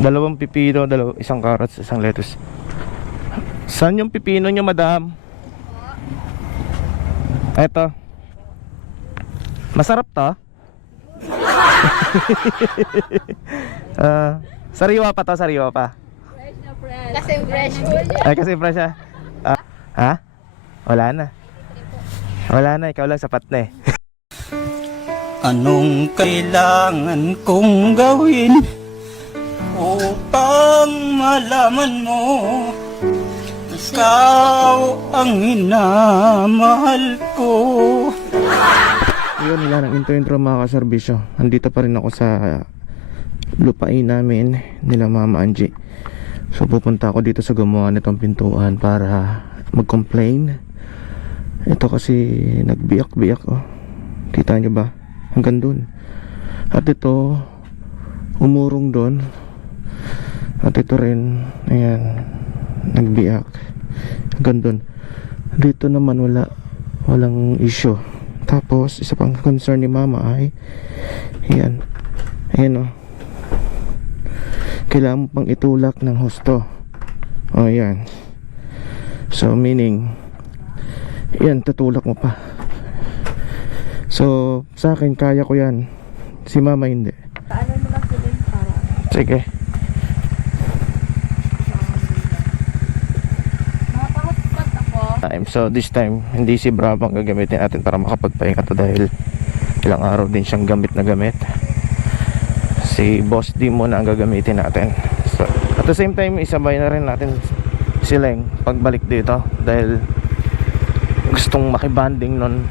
Dalawang pipino, isang carrots, isang lettuce. Saan yung pipino nyo, madam? Eto. Masarap to. Sariwa pa to, sariwa pa. Fresh na fresh. Kasi fresh po niya. Ay, kasi fresh ha. Ha? Wala na. Wala na, ikaw lang sapat na eh. Anong kailangan kong gawin upang malaman mo ikaw ang hinamahal ko? Yun, wala nang intro mga kaserbisyo. Andito pa rin ako sa lupain namin nila Mama Angie. So pupunta ako dito sa gumawa nitong pintuan para mag-complain. Ito kasi nagbiyak-biyak oh. Kita nyo ba? Hanggang dun. At ito umurong dun. At ito rin, ayan, nagbiyak hanggang dun. Dito naman walang issue. Tapos isa pang concern ni Mama ay ayan o, kailangan mo pang itulak ng husto. O ayan. So meaning yan, tutulak mo pa. So sa akin kaya ko yan, si Mama hindi. Ano mo lang sila yung para? Sige. Nakapahotspot ako. So this time hindi si Bravo ang gagamitin natin para makapagpahinga to dahil ilang araw din siyang gamit na gamit. Si Boss D muna ang gagamitin natin. So at the same time isabay na rin natin si Leng pagbalik dito dahil gustong makibanding nun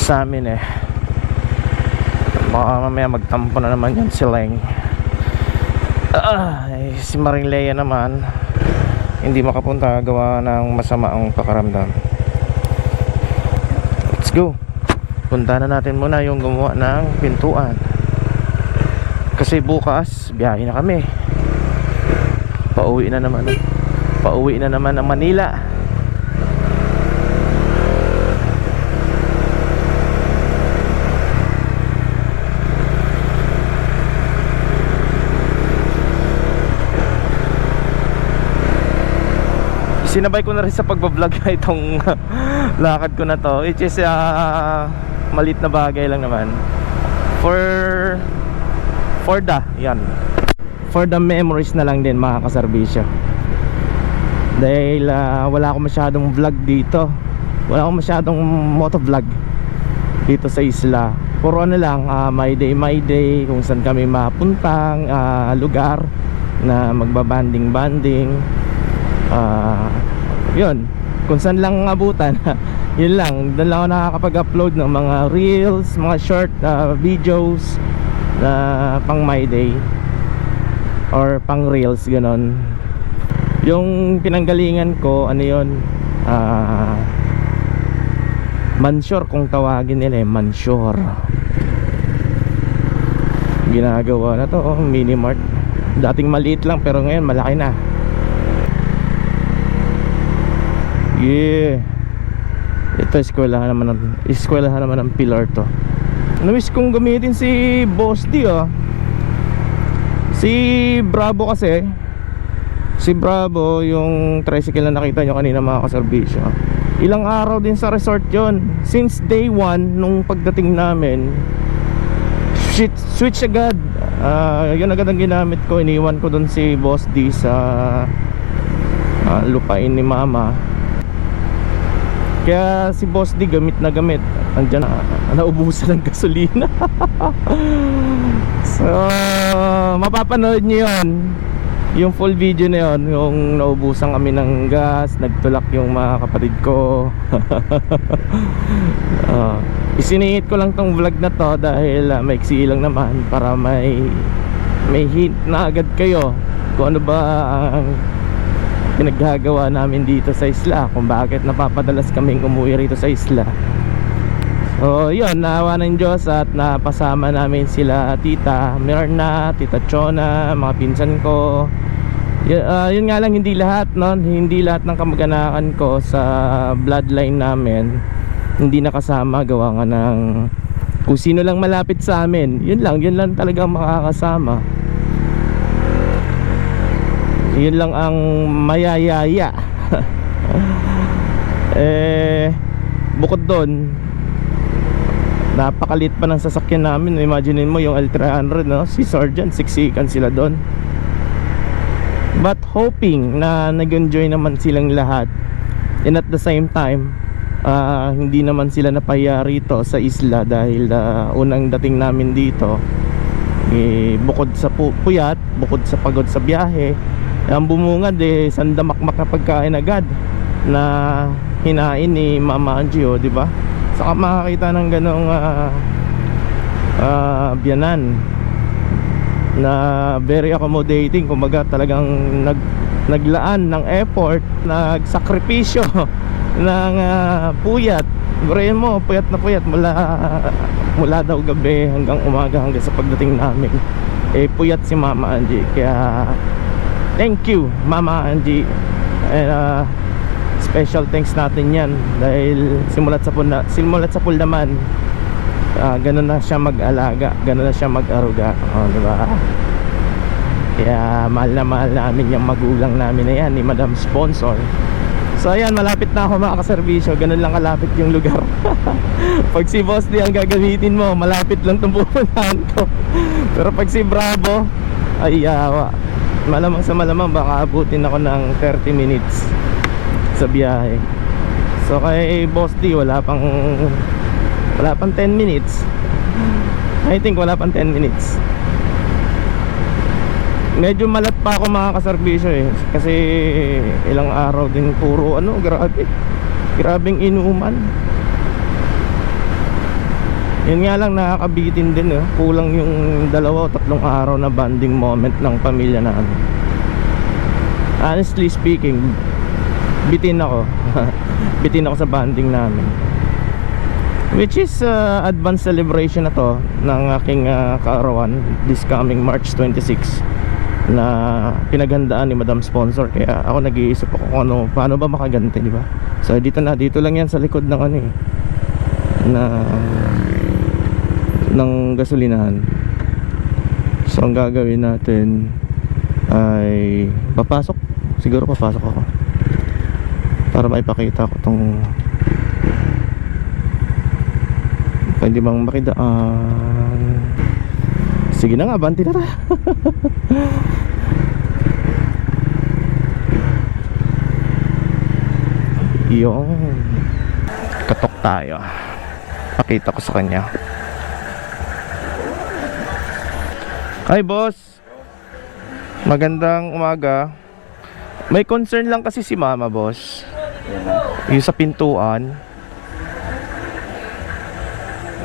sa amin eh. Baka mamaya magtampo na naman yan si Leng. Si Maring Leia naman hindi makapunta, gawa ng masama ang pakaramdam. Let's go. Punta na natin muna yung gumawa ng pintuan. Kasi bukas biyahe na kami. Pauwi na naman ng Manila. Sinabay ko na rin sa pagbablog itong lakad ko na to, which is malit na bagay lang naman for the memories na lang din mga kaserbisyo. Dahil wala akong masyadong vlog dito, wala akong masyadong motovlog dito sa isla. Puro ano lang, my day kung saan kami mapuntang lugar na magbabanding yun, kung saan lang abutan. Yun lang, doon lang ako nakakapag-upload ng mga reels, mga short videos na pang my day or pang reels, ganon. Yung pinanggalingan ko, ano yun, Mansure kung tawagin nila, Mansure. Ginagawa na to, mini mart. Dating maliit lang pero ngayon malaki na. Yeah. Ito eskwelahan naman ng pillar to. Namiss kong gamitin si Boss D Si Bravo kasi. Si Bravo yung tricycle na nakita nyo kanina mga kaserbisyo. Ilang araw din sa resort yon. Since day 1 nung pagdating namin, switch agad. Yun agad ang ginamit ko. Iniwan ko dun si Boss D sa lupain ni Mama. Kaya si Boss D gamit na gamit. Andiyan naubusan ng gasolina. So mapapanood nyo yun, yung full video na yun, yung naubusan kami ng gas, nagtulak yung mga kapatid ko. Isiniit ko lang tong vlog na to dahil maiksi lang naman para may hint na agad kayo kung ano ba ang pinaggagawa namin dito sa isla, kung bakit napapadalas kaming umuwi rito sa isla. So yun, naawa ng Diyos at napasama namin sila Tita Mirna, Tita Chona, mga pinsan ko. Yun nga lang, hindi lahat ng kamag-anakan ko sa bloodline namin hindi nakasama, gawa nga ng kung sino lang malapit sa amin. Yun lang talagang makakasama. Yun lang ang mayayaya. Bukod doon, napakalit pa ng sasakyan namin. Imagine mo yung L300, no? Si Sergeant, siksikan sila doon. But hoping na nag-enjoy naman silang lahat. And at the same time, hindi naman sila napahiya rito sa isla. Dahil unang dating namin dito, bukod sa puyat, bukod sa pagod sa biyahe, ang bumungad sandamakmak na pagkain agad na hinain ni Mama Angie, di ba? Saka makakita ng ganong biyanan na very accommodating. Kumbaga talagang naglaan ng effort, nagsakripisyo ng puyat. Burahin mo, puyat na puyat mula daw gabi hanggang umaga, hanggang sa pagdating namin. Puyat si Mama Angie. Kaya thank you Mama Angie. And special thanks natin yan. Dahil simulat sa pool naman, ganun na siya mag-alaga, ganun na siya mag-aruga, diba? Kaya mahal na mahal namin yung magulang namin na yan, ni Madam Sponsor. So ayan, malapit na ako makakaserbisyo. Ganun lang kalapit yung lugar. Pag si Boss D ang gagamitin mo, malapit lang itong pupuntahan ko. Pero pag si Bravo, ay malamang sa malamang baka abutin ako ng 30 minutes sa biyahe. So kay Boss D wala pang 10 minutes. I think wala pang 10 minutes. Medyo malat pa ako makakaserbisyo kasi ilang araw din puro grabing inuman. Yun nga lang, nakakabitin din kulang yung 2 o 3 araw na bonding moment ng pamilya namin. Honestly speaking, bitin ako. Bitin ako sa bonding namin, which is advanced celebration na to ng aking kaarawan this coming March 26 na pinaghandaan ni Madam Sponsor. Kaya ako nag-iisip ako kung paano ba makaganti, di ba? So dito lang yan sa likod ng ng gasolinahan. So ang gagawin natin ay siguro papasok ako para maipakita ko tong pwede bang makidaan. Sige na nga, banti na tayo. Yung katok tayo, pakita ko sa kanya. Hi boss, magandang umaga. May concern lang kasi si Mama, boss. Yung sa pintuan.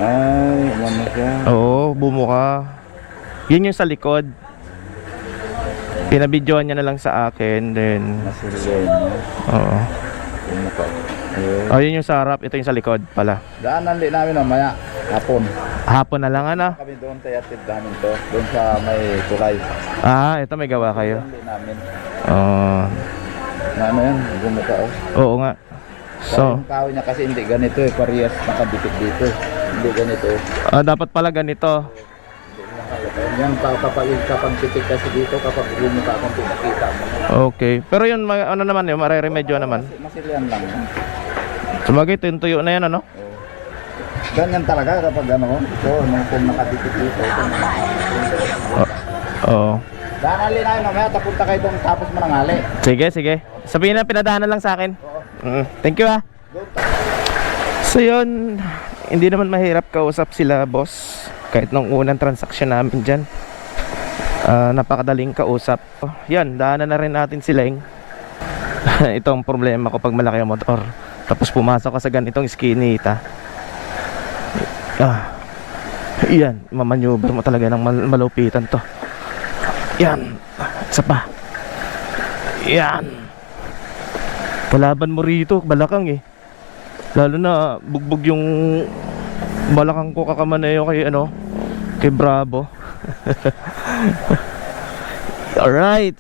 Ay, umano siya. Oo, bumuka. Yun yung sa likod. Pinabidyoan niya na lang sa akin. Then Nasiriyan niya. oo. Umuka. Oh, yun yung sa harap. Ito yung sa likod pala. Daanan din namin mamaya. Hapon. Hapon na lang Kami doon tayatid namin to. Doon sa may tulay. Ito may gawa kayo. Doon din namin. Na Na ano yan? Gumuka oh. oo nga. So Yung kahoy niya kasi hindi ganito parehas nakadikit dito. Hindi ganito. dapat pala ganito. Yan kapag titik kasi dito kapag gumuka kung pinakita mo. Okay. Pero yun, ano naman yun, mareremedyo naman. Masilian lang. Sumagay, tuyo na yan, ano? Ganyan talaga kapag ano. Ito, kung nakadikit dito. Oo. Daanan din namin mamaya. Tapunta kayo doon tapos manangali. Sige. Sabihin na, pinadaanan lang sa akin. Thank you So yun, hindi naman mahirap kausap sila, boss. Kahit nung unang transaksyon namin dyan, napakadaling kausap. Yan, daanan na rin natin sila. Ito ang problema ko pag malaki ang motor. Tapos pumasok ka sa ganitong skinita. Yan, mamaneuver mo talaga ng malupitan to. Yan, isa pa. Yan. Kalaban mo rito, balakang lalo na bugbog yung balakang ko kakamanayo kay Bravo. Alright.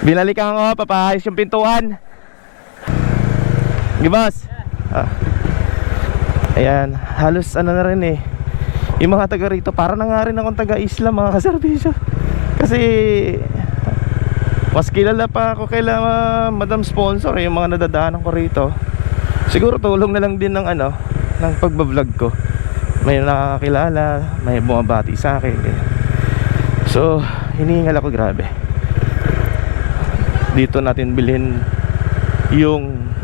Binalikan ko, papahayos yung pintuan. Gibas. Ayan, halos na rin yung mga taga rito. Para na nga rin akong taga-isla, mga kaserbisyo. Kasi Mas kilala pa ako kay Madam Sponsor yung mga nadadaanan ko rito. Siguro tulong na lang din ng ng pagbablog ko. May nakakilala, may bumabati sa akin. So, hinihingal ako grabe. Dito natin bilhin yung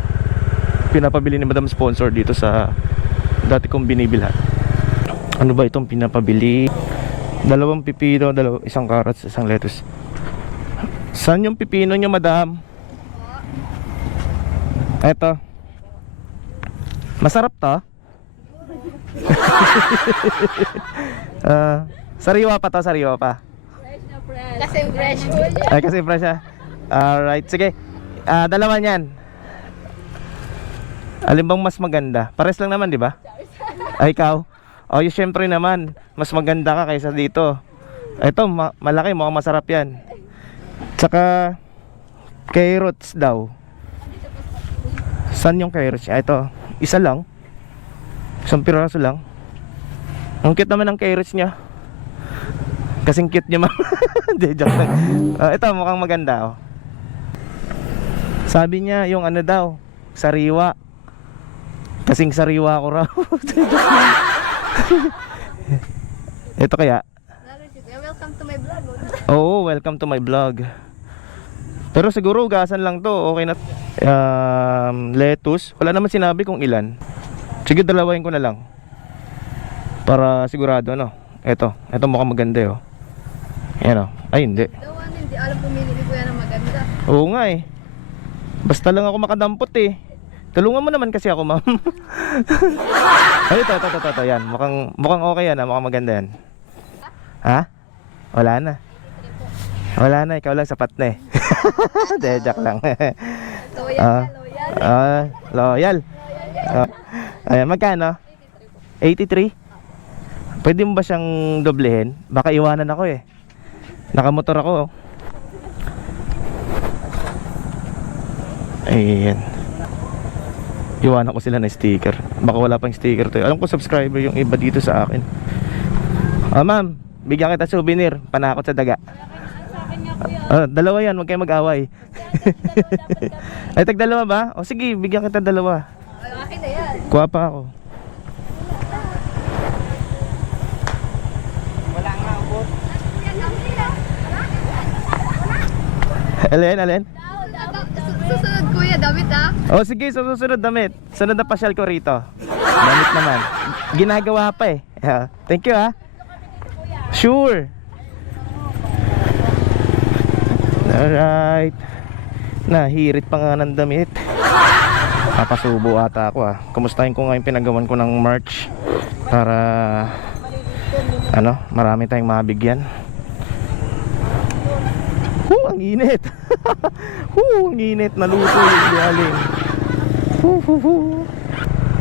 pinapabili ni Madam Sponsor dito sa dati kong binibilhan. Ano ba itong pinapabili? 2 pipino, 1 carrots, 1 lettuce. Saan yung pipino nyo, madam? Eto. Masarap to? Sariwa pa to, sariwa pa. Fresh na fresh. Kasing fresh po niya. Ay, kasi fresh ah. Alright, sige. 2 yan. Alin bang mas maganda? Pares lang naman, di ba? Ay, ikaw? Oh, yung syempre naman, mas maganda ka kaysa dito. Ito, malaki, mukhang masarap yan. Tsaka carrots daw. Saan yung carrots? Ito, isa lang. 1 piraso lang. Ang cute naman ng carrots niya. Kasing cute niya ma'am. Hindi, joke lang. Ito, mukhang maganda oh. Sabi niya, yung daw, sariwa. Kasing sariwa ko raw. Ito kaya? Welcome to my vlog. Oo, welcome to my vlog. Pero siguro ugasan lang to. Okay na. Lettuce. Wala naman sinabi kung ilan. Sige, dalawain ko na lang. Para sigurado, no? Ito mukhang maganda oh. Ayan oh. Ay, hindi. Hindi alam pumili ni Kuya na maganda. Oo nga eh. Basta lang ako makadampot eh. Tulungan mo naman kasi ako, ma'am. Ay, ito. Yan. Mukhang okay yan. Mukhang maganda yan. Ha? Wala na. Wala na. Ikaw lang sapat na eh. Joke lang. Loyal. Ayan, magkano? 83? Pwede mo ba siyang doblehin? Baka iwanan ako eh. Nakamotor ako oh. Ayan. Iwanan ko sila ng sticker. Baka wala pang sticker to. Alam ko subscriber yung iba dito sa akin. Ma'am, bigyan kita souvenir. Panakot sa daga. Dalawa yan, huwag kayo mag-away. Ay, tag-2 ba? O sige, bigyan kita 2. Akin na yan. Kuha pa ako. Alin? Susunod Kuya, damit ha? O sige, susunod damit. Sunod na pasyal ko rito. Damit naman. Ginagawa pa eh. Thank you ha. Sure. Alright. Nahirit pa nga ng damit. Papasubo ata ako ah. Kumustahin ko nga yung pinagawan ko ng merch. Para marami tayong mabigyan. Ang init. Ang init. Naluto yung galing.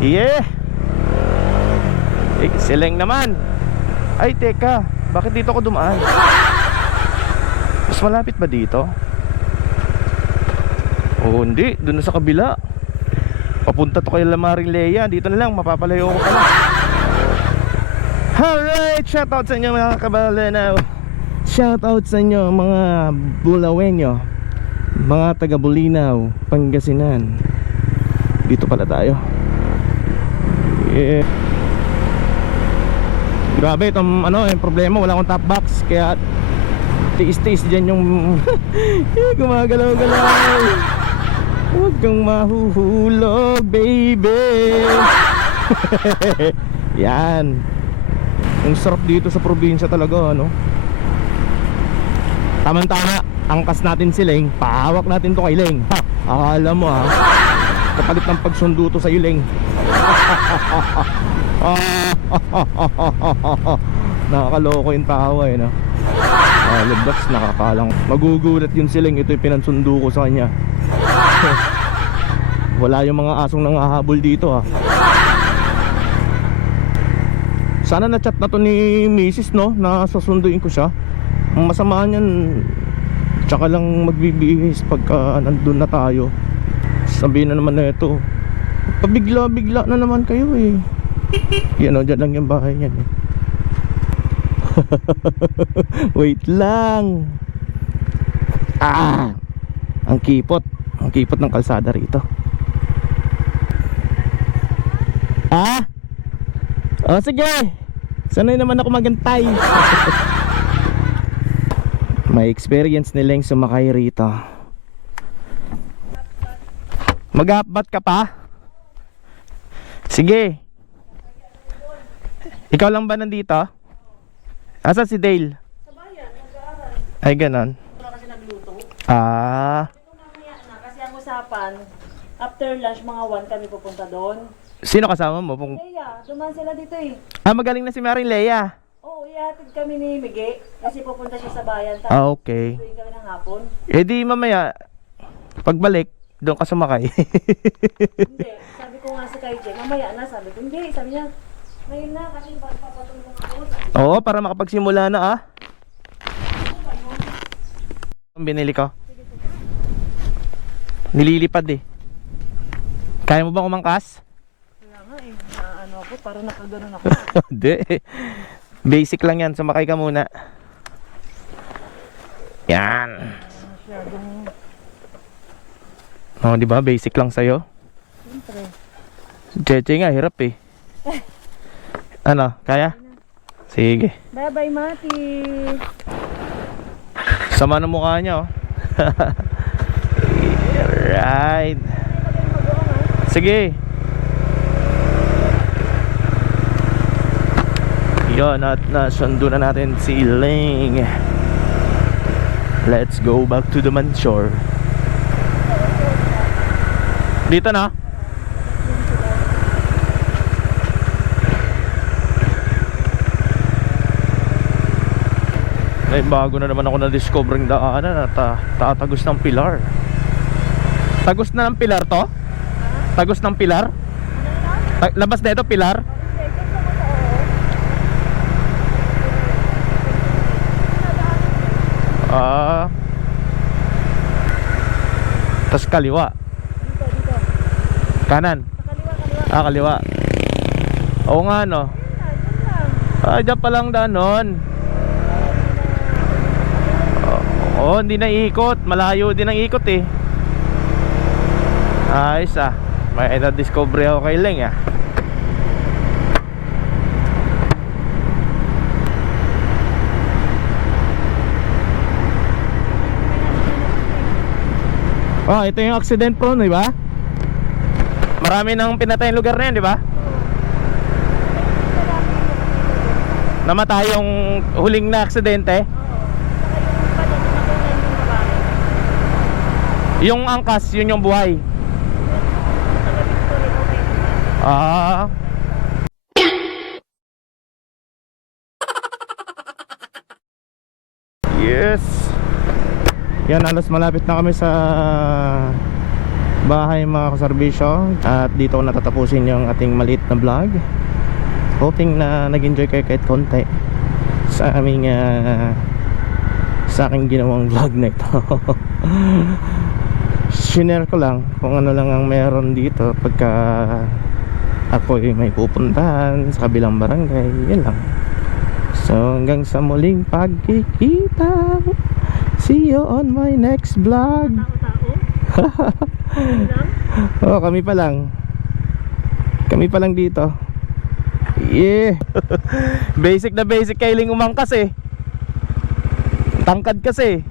Yeah. Sileng naman. Ay teka, bakit dito ako dumaan? Mas malapit ba dito? Oo, hindi, doon na sa kabila. Papunta to kay Lamaring Leia. Dito na lang, mapapalayo ko pala. Alright, shoutout sa inyo mga kabalanaw. Shoutout sa inyo mga Bulawenyo, mga taga Bulinaw, Pangasinan. Dito pala tayo. Yeah. Grabe itong yung problema, wala akong top box. Kaya tiis-tiis dyan yung gumagalaw-galaw. Huwag kang mahuhulog, baby. Yan. Ang sarap dito sa probinsya talaga, Tama-tama, angkas natin si Leng. Pahawak natin to kay Leng. Akala mo ha, kapalit ng pagsundo to sa iyo, Leng. Nakakaloko yung tawa eh, no? Lubas, nakakalang. Magugulat yun si Leng. Ito yung pinansundo ko sa kanya. Wala yung mga asong nangahabol dito ha. Sana na-chat na to ni Mrs. no, na sasunduin ko siya. Ang masama niyan, tsaka lang magbibihis pagka nandun na tayo. Sabihin na naman na ito, pabigla-bigla na naman kayo eh. Yan o, dyan lang yung bahay niyan eh. Wait lang. Ang kipot. Ang kipot ng kalsada rito. O sige. Sanay naman ako magantay. May experience nilang sumakay rito. Mag-upbat ka pa? Sige. Ikaw lang ba nandito? Asa si Dale? Sa bayan, nag-aaral. Ay ganon. Wala kasi nagluto. Ah, Mamaya na kasi ang usapan, after lunch mga 1 kami pupunta doon. sino kasama mo? Leia, duman sila dito eh. Magaling na si Maring Leia. Oo, ihatid kami ni Miggy kasi pupunta siya sa bayan. Tapos Okay. tuwing kami ng hapon. Eh di mamaya, pagbalik, doon ka sumakay. Hindi, sabi ko nga sa kay Jen, mamaya na, sabi ko, hindi, sabi niya, ngayon na kasi papatulong ako. Oo, para makapagsimula na ah. Ang binili ko. Nililipad eh. Kaya mo ba kumangkas? Kaya nga eh, ano ako, parang nakaganon ako. Hindi. Basic lang yan, sumakay ka muna. Yan. Masyadong, Oh, di ba? Basic lang sa'yo. siyempre. Cheche nga, hirap eh. Ano, kaya? Sige. Bye-bye, Mati. Sama ng mukha niya oh. Alright. Sige. Yun, at nasundo na natin si Ling. Let's go back to the manshore. Dito na. Ay, bago na naman ako na-discovering daanan at tatagos ng pilar. Tagos na ng pilar to? Tagos ng pilar? Labas na ito, pilar? Tas kaliwa. Dito. Kanan. Sa kaliwa. Kaliwa. Oo nga no. Diyan pa lang daan nun. Oo, hindi na ikot. Malayo din ang ikot eh. Ayos ah. May na-discover ako kay Leng ah. Oh, ito yung accident prone, di ba? Marami nang pinatay yung lugar na yan, di ba? Namatay yung huling na aksidente. Yung angkas, yun yung buhay. Ah. Yes. Yan, halos malapit na kami sa bahay mga kaserbisyo. At dito ko natatapusin yung ating maliit na vlog. Hoping na nag-enjoy kayo kahit konti sa aming sa aking ginawang vlog na ito. Share ko lang kung ano lang ang meron dito pagka ako ay may pupuntahan sa kabilang barangay. Yan lang. So hanggang sa muling pagkikita. See you on my next vlog. Oh, kami pa lang. Kami pa lang dito. Yeah. Basic na basic kay Ling umangkas eh. Tangkad kasi.